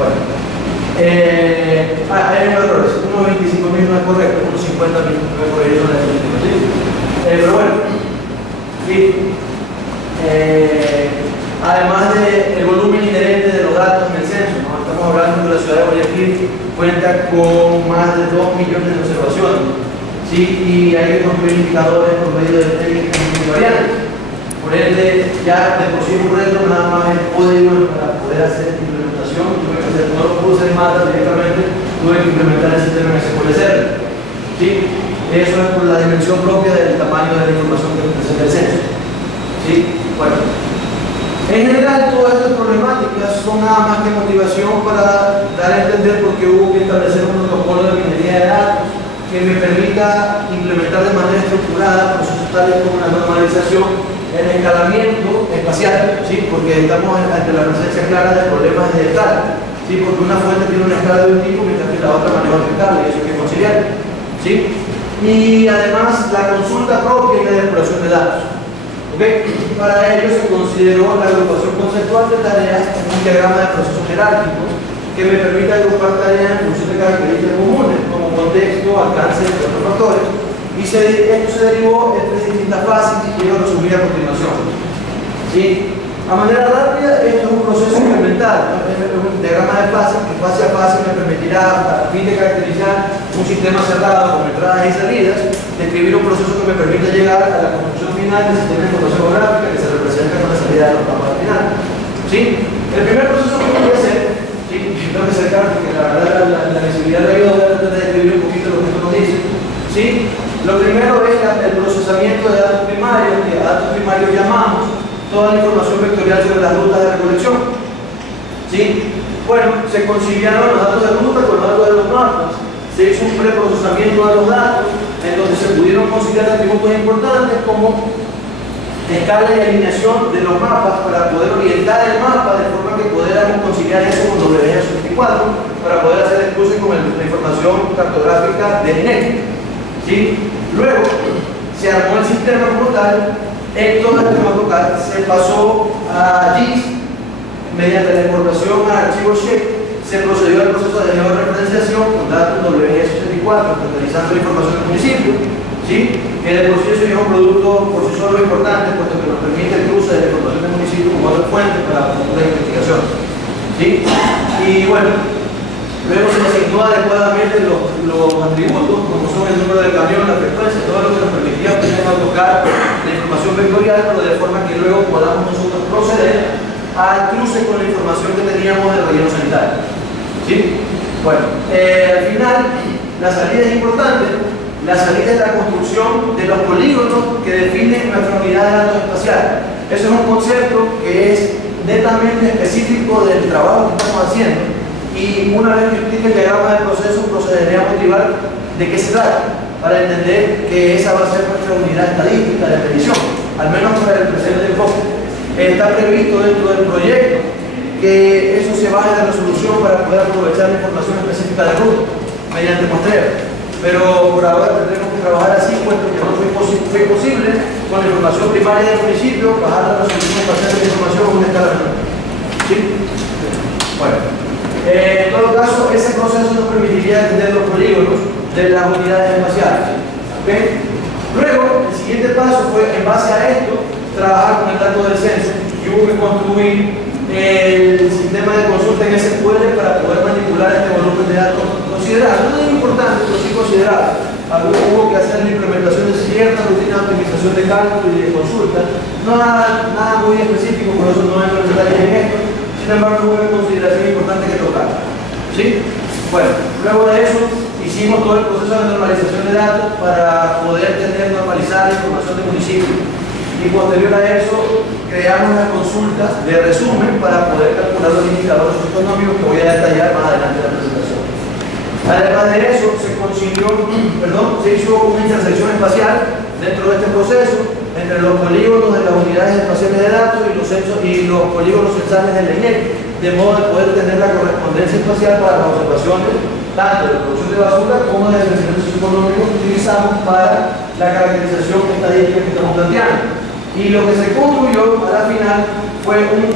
Bueno, hay unos errores. 1.25.000 no es correcto, 1.50.000 no es correcto, ¿sí? Pero bueno, sí. Además del volumen inherente de los datos en el censo, ¿no? Estamos hablando de la ciudad de Guayaquil, cuenta con más de 2 millones de observaciones, ¿sí? Y hay que construir indicadores por medio de técnicas multivariantes. Por ende, ya de por sí un reto, nada más el código para poder hacer implementación, tuve que hacer, no lo pude hacer más directamente, tuve que implementar el sistema en SQL Server, ¿sí? Eso es por la dimensión propia del tamaño de la información que presenta el censo, ¿sí? Bueno. En general, todas estas problemáticas son nada más que motivación para dar a entender por qué hubo que establecer un protocolo de minería de datos que me permita implementar de manera estructurada procesos tales como la normalización, el escalamiento espacial, ¿sí? Porque estamos ante la presencia clara de problemas de escala, ¿sí? Porque una fuente tiene una escala de un tipo mientras que la otra maneja otra escala, y eso hay que conciliar, ¿sí? Y además la consulta propia y la depuración de datos. ¿Okay? Para ello se consideró la agrupación conceptual de tareas en un diagrama de procesos jerárquicos que me permite agrupar tareas en función de características comunes, como contexto, alcance, entre otros factores. Y esto se derivó en 3 distintas fases que quiero resumir a continuación. ¿Sí? A manera rápida, esto es un proceso incremental, es un diagrama de fases que fase a fase me permitirá, a fin de caracterizar un sistema cerrado con entradas y salidas, describir un proceso que me permita llegar a la construcción final del sistema de información geográfica que se representa con la salida de los mapas final. ¿Sí? El primer proceso que voy a hacer, ¿sí? Tengo que acercar porque la verdad la visibilidad de ayuda, voy a tratar de describir un poquito lo que esto nos dice. ¿Sí? Lo primero es el procesamiento de datos primarios, que a datos primarios llamamos toda la información vectorial sobre las rutas de recolección. ¿Sí? Bueno, se conciliaron los datos de ruta con los datos de los mapas, se hizo un preprocesamiento de los datos, en donde se pudieron conciliar atributos importantes como escala y alineación de los mapas para poder orientar el mapa de forma que pudiéramos conciliar eso con WGS64 para poder hacer el cruce con la información cartográfica del INEC. ¿Sí? Luego se armó el sistema como tal. Todo el tema local se pasó a GIS mediante la importación a archivos SHAPE. Se procedió al proceso de georreferenciación con datos WGS64, actualizando la información del municipio, ¿sí? Que de por sí eso es un producto por sí solo importante, puesto que nos permite el cruce de la información del municipio con otras fuentes para futuras investigaciones, ¿sí? Y bueno, luego se asignó adecuadamente los atributos, como son el número de camión, la frecuencia, todo lo que nos permitía obtener tocar la información vectorial, pero de forma que luego podamos nosotros proceder al cruce con la información que teníamos del relleno sanitario. ¿Sí? Bueno, al final, la salida es importante. La salida es la construcción de los polígonos que definen nuestra unidad de datos espacial. Eso es un concepto que es netamente específico del trabajo que estamos haciendo. Y una vez que explique el diagrama del proceso, procederé a motivar de qué se trata, para entender que esa va a ser nuestra unidad estadística de medición, al menos para el presente enfoque. Está previsto dentro del proyecto que eso se baje de resolución para poder aprovechar la información específica de ruta mediante muestreo. Pero por ahora tendremos que trabajar así, puesto que no fue posible con la información primaria del municipio bajar la resolución espacial de la información a una escala menor. ¿Sí? Bueno. En todo caso, ese proceso nos permitiría entender los polígonos de las unidades espaciales. ¿Okay? Luego, el siguiente paso fue, en base a esto, trabajar con el dato del censo y hubo que construir el sistema de consulta en SQL para poder manipular este volumen de datos considerable. No es importante, pero sí considerable. Hubo que hacer la implementación de ciertas rutinas de optimización de cálculo y de consulta. No nada muy específico, por eso no entro en detalles en esto. Sin embargo, hubo una consideración importante que tocar. ¿Sí? Bueno, luego de eso hicimos todo el proceso de normalización de datos para poder tener normalizada la información del municipio. Y posterior a eso, creamos las consultas de resumen para poder calcular los indicadores socioeconómicos que voy a detallar más adelante en la presentación. Además de eso, se hizo una intersección espacial dentro de este proceso entre los polígonos de las unidades espaciales de datos y los polígonos censales del INEC, de modo de poder tener la correspondencia espacial para las observaciones tanto de producción de basura como de crecimiento socioeconómico que utilizamos para la caracterización estadística que estamos planteando. Y lo que se concluyó a la final fue un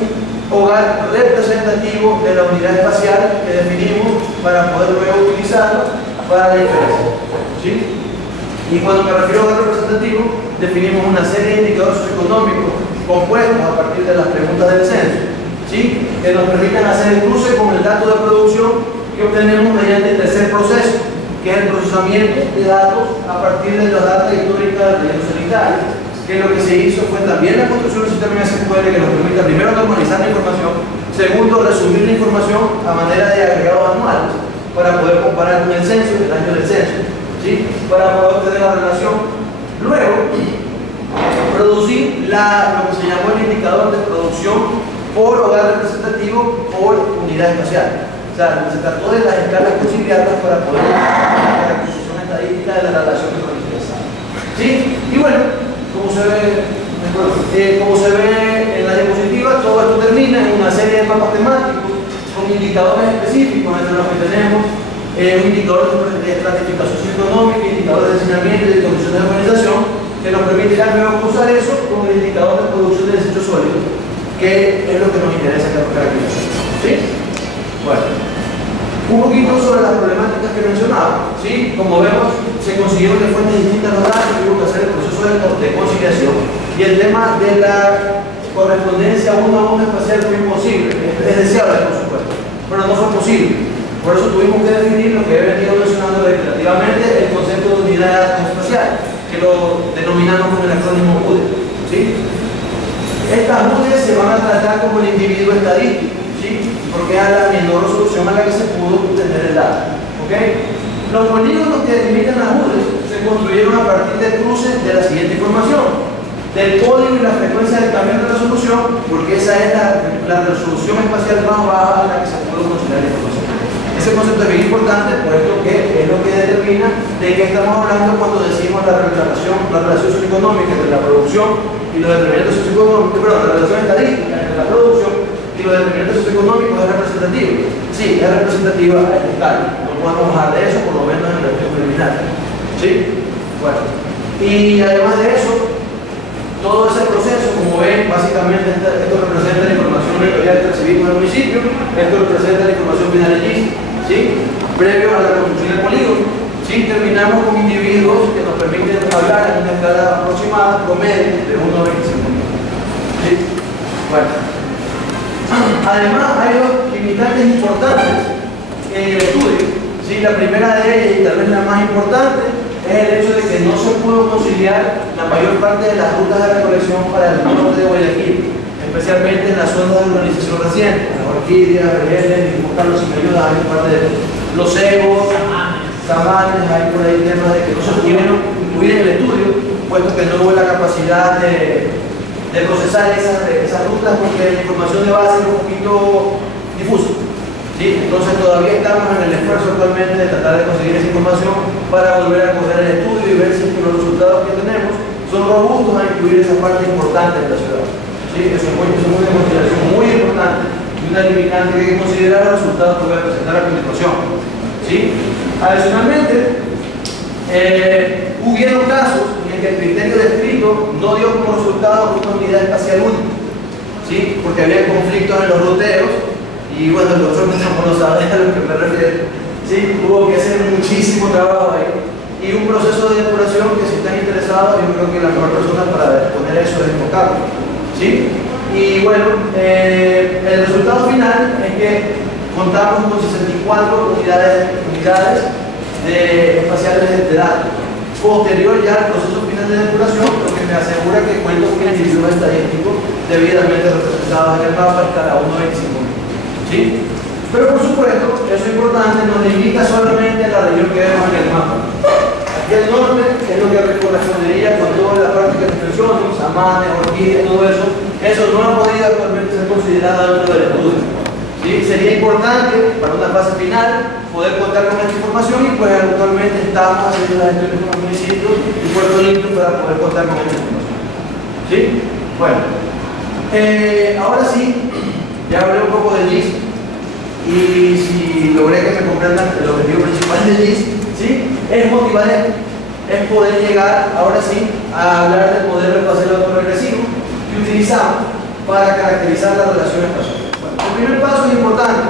hogar representativo de la unidad espacial que definimos para poder luego utilizarlo para la inferencia. ¿Sí? Y cuando me refiero a hogar representativo, definimos una serie de indicadores socioeconómicos compuestos a partir de las preguntas del censo, ¿sí? Que nos permitan hacer el cruce con el dato de producción que obtenemos mediante el tercer proceso, que es el procesamiento de datos a partir de la data histórica del registro sanitario, que lo que se hizo fue también la construcción del sistema SQL que nos permita primero normalizar la información, segundo resumir la información a manera de agregados anuales para poder comparar con el censo, el año del censo, ¿sí? Para poder obtener la relación. Luego, producir lo que se llamó el indicador de producción por hogar representativo por unidad espacial. O sea, se trató de las escalas conciliadas para poder la reconstrucción estadística de la relación que nos interesa. ¿Sí? Y bueno, como se ve en la diapositiva, todo esto termina en una serie de mapas temáticos con indicadores específicos entre los que tenemos un indicador de estratificación socioeconómica, indicador de diseñamiento y de condiciones de organización, que nos permitirá luego usar eso con el indicador de producción de desechos sólidos, que es lo que nos interesa caracterizar. ¿Sí? Bueno, un poquito sobre las problemáticas que mencionaba. ¿Sí? Como vemos, se consiguieron de fuentes distintas los datos, hubo que hacer el proceso de conciliación, y el tema de la correspondencia uno a uno espacial fue imposible. Es deseable, por supuesto, pero no fue posible. Por eso tuvimos que definir lo que he venido mencionando reiterativamente, el concepto de unidad espacial, que lo denominamos con el acrónimo UDE. ¿Sí? Estas UDE se van a tratar como el individuo estadístico, ¿sí? Porque es la menor resolución a la que se pudo obtener el dato. ¿Okay? Los polígonos que delimitan las UDE se construyeron a partir del cruce de la siguiente información: del código y la frecuencia del cambio de resolución, porque esa es la resolución espacial más baja a la que se pudo considerar la información. Ese concepto es bien importante, puesto que es lo que determina de qué estamos hablando cuando decimos la relación socioeconómica entre la producción y los determinantes socioeconómicos, perdón, la relación estadística entre la producción y los determinantes socioeconómicos es representativa. Sí, es representativa a este escala. No podemos bajar de eso, por lo menos en la versión preliminar. ¿Sí? Bueno. Y además de eso, todo ese proceso, como ven, básicamente esto representa la información vectorial que recibimos del municipio, esto representa la información final de GIS, ¿sí? Previo a la construcción del polígono. ¿Sí? Terminamos con individuos que nos permiten hablar en una escala aproximada, promedio, de 1 a 25. ¿Sí? Bueno. Además, hay dos limitantes importantes en el estudio. ¿Sí? La primera de ellas, y tal vez la más importante, es el hecho de que no se pudo conciliar la mayor parte de las rutas de recolección para el norte de Guayaquil, especialmente en la zona de urbanización reciente, las Orquídeas, Vergeles, Carlos y me ayuda, hay parte de los cebos, Samanes, hay por ahí temas de que no se pudieron incluir en el estudio, puesto que no hubo la capacidad de procesar esas rutas, porque la información de base es un poquito difusa. ¿Sí? Entonces todavía estamos en el esfuerzo actualmente de tratar de conseguir esa información para volver a coger el estudio y ver si los resultados que tenemos son robustos a incluir esa parte importante de la ciudad. ¿Sí? Eso es una consideración muy importante y una limitante que hay que considerar los resultados que voy a presentar a continuación. ¿Sí? Adicionalmente, hubieron casos en que el criterio descrito no dio como resultado una unidad espacial única, ¿sí? Porque había conflictos en los ruteos. Y bueno, el doctor no sabe a lo que me refiero. ¿Sí? Hubo que hacer muchísimo trabajo ahí. Y un proceso de depuración que si están interesados, yo creo que la mejor persona para exponer eso es Carlos. ¿Sí? Y bueno, el resultado final es que contamos con 64 unidades espaciales de datos. Posterior ya al proceso final de depuración, lo que me asegura que cuento con individuos estadísticos debidamente representados en el mapa a escala 1 a 25. ¿Sí? Pero por supuesto, eso es importante, nos limita solamente a la región que vemos en el mapa. Aquí al norte es lo que correspondería con toda la parte que menciono, Samanes, Orquídeas, todo eso. Eso no ha podido actualmente ser considerado dentro del estudio. ¿Sí? Sería importante para una fase final poder contar con esta información y pues actualmente estamos haciendo las gestiones con los municipios y Puerto Limpio para poder contar con esta información. ¿Sí? Bueno, ahora sí. Ya hablé un poco de GIS y si logré que me comprendan el objetivo principal de GIS, ¿sí? Es motivar, es poder llegar ahora sí a hablar del modelo espacial autorregresivo que utilizamos para caracterizar la relación espacial. Bueno, el primer paso es importante,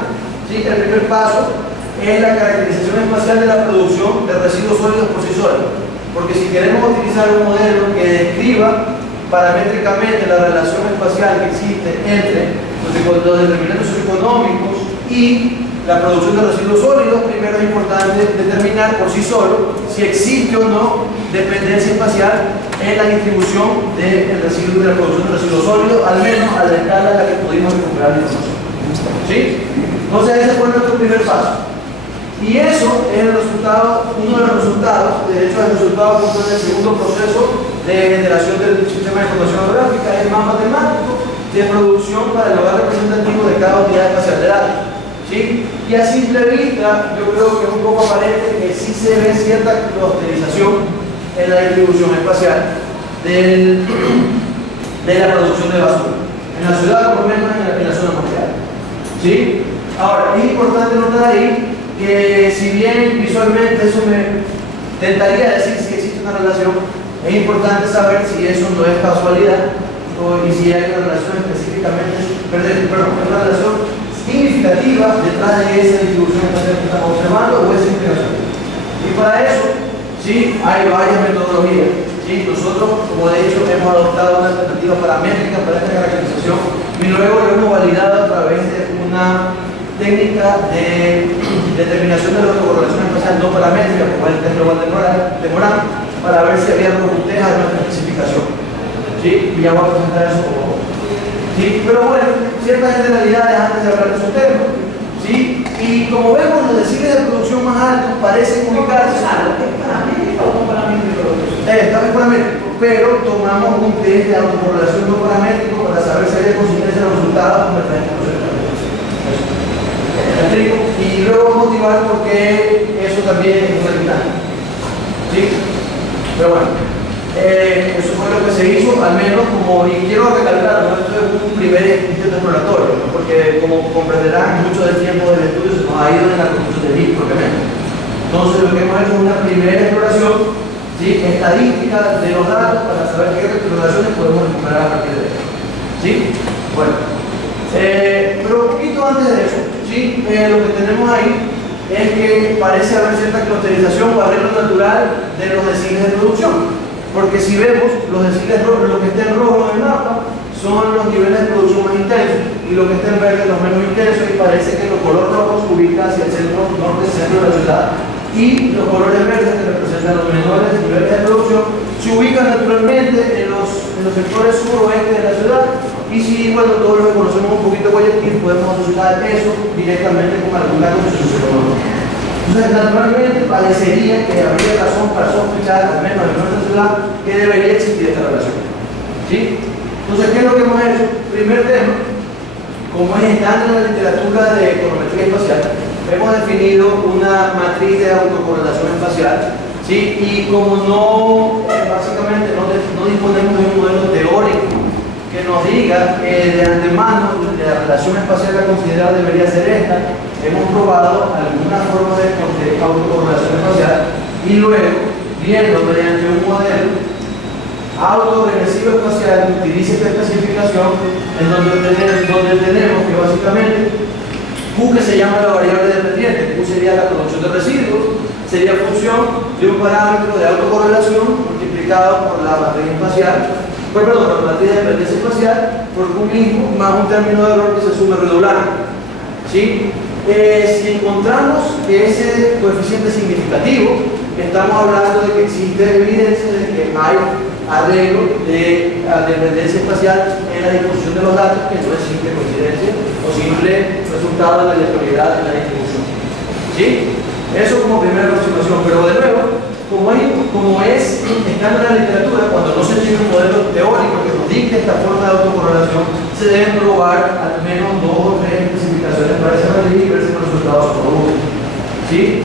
¿sí? El primer paso es la caracterización espacial de la producción de residuos sólidos por sí solos, porque si queremos utilizar un modelo que describa paramétricamente la relación espacial que existe entre los determinantes socioeconómicos y la producción de residuos sólidos, primero es importante determinar por sí solo si existe o no dependencia espacial en la distribución de la producción de residuos sólidos, al menos a la escala a la que pudimos recuperar la información. ¿Sí? Entonces ese fue nuestro primer paso. Y eso es el resultado, uno de los resultados, de hecho el resultado del segundo proceso de generación del sistema de información geográfica, es el mapa temático de producción para el lugar representativo de cada unidad espacial de datos. ¿Sí? Y a simple vista, yo creo que es un poco aparente que sí se ve cierta clusterización en la distribución espacial de la producción de basura. En la ciudad, por lo menos en la zona mundial. ¿Sí? Ahora, es importante notar ahí que si bien visualmente eso me tentaría decir si existe una relación, es importante saber si eso no es casualidad y si hay una relación específicamente, una relación significativa detrás de esa distribución espacial que estamos observando o esa integración. Y para eso, sí, hay varias metodologías. ¿Sí? Nosotros, como he dicho, hemos adoptado una alternativa paramétrica para esta caracterización y luego lo hemos validado a través de una técnica de determinación de la autocorrelación espacial no paramétrica, como es el test global de Morán, para ver si había robustez a nuestra especificación. ¿Sí? Y ya voy a presentar eso como. ¿Sí? Pero bueno, ciertas generalidades antes de hablar de esos temas. ¿Sí? Y como vemos, los deciles de producción más altos parecen ubicarse. Está bien paramétrico, pero tomamos un test de autocorrelación no paramétrico para saber si hay consistencia de los resultados con nuestra y luego motivar por qué eso también es una limitante. ¿Sí? Pero bueno, eso fue lo que se hizo, al menos como, y quiero recalcar, ¿no? Esto es un primer intento exploratorio, ¿no? Porque como comprenderán, mucho del tiempo del estudio se nos ha ido en la construcción del BIC propiamente. Entonces lo que hemos hecho es una primera exploración, ¿sí? Estadística de los datos para saber qué relaciones podemos recuperar a partir de eso. ¿Sí? Bueno, pero un poquito antes de eso, ¿sí? Lo que tenemos ahí es que parece haber cierta clusterización o arreglo natural de los deciles de producción. Porque si vemos, los deciles rojos, lo que está en rojo en el mapa, son los niveles de producción más intensos, y lo que está en verde los menos intensos, y parece que los colores rojos se ubican hacia el centro norte, centro de la ciudad, y los colores verdes, que representan los menores niveles de producción, se ubican naturalmente en los sectores suroeste de la ciudad. Y si, bueno, todos los que conocemos un poquito de Guayaquil, podemos asociar eso directamente con alguna condición económica. Entonces, naturalmente, parecería que habría razón para sospechar, al menos en nuestra ciudad, que debería existir esta relación. ¿Sí? Entonces, ¿qué es lo que hemos hecho? Primer tema, como es estándar en la literatura de econometría espacial, hemos definido una matriz de autocorrelación espacial, ¿sí? Y como básicamente no disponemos de un modelo teórico que nos diga que de antemano la relación espacial a considerar debería ser esta, hemos probado alguna forma de autocorrelación espacial y luego, viendo mediante un modelo autorregresivo espacial que utilice esta especificación, en donde tenemos que básicamente Q, que se llama la variable dependiente, Q sería la producción de residuos, sería función de un parámetro de autocorrelación multiplicado por la matriz espacial, por la matriz de dependencia espacial, por Q mismo, más un término de error que se sume redundante. ¿Sí? Si encontramos que ese coeficiente es significativo, estamos hablando de que existe evidencia de que hay arreglo de dependencia espacial en la disposición de los datos, que no es simple coincidencia o simple resultado de la aleatoriedad en la distribución. ¿Sí? Eso como primera aproximación, pero de nuevo, como es estándar en la literatura, cuando no se tiene un modelo teórico que nos dicte esta forma de autocorrelación, se deben probar al menos 2 o 3 especificaciones para esa matriz y ver si los resultados son robustos. ¿Sí?